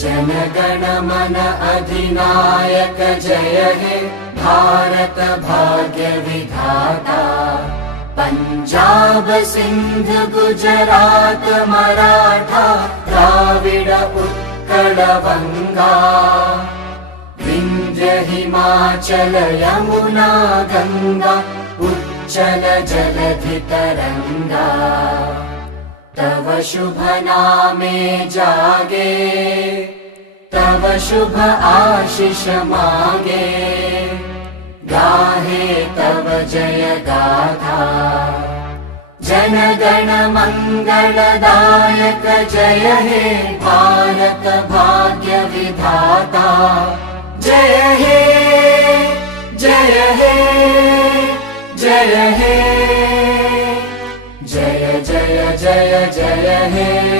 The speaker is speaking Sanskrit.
जनगण मन अधिनायक जय हे भारत भाग्य विधाता। पंजाब सिंध गुजरात मराठा द्राविड उत्कल बंगा। विंध्य हिमाचल यमुना गंगा उच्चल जलधि तरंगा। तव शुभ नामे जागे तव शुभ आशीष मागे। गाहे तव जय गाथा जनगण मंगलदायक जय हे भारत भाग्य विधाता। जय हे जय हे जय हे जय जय जय जय हे।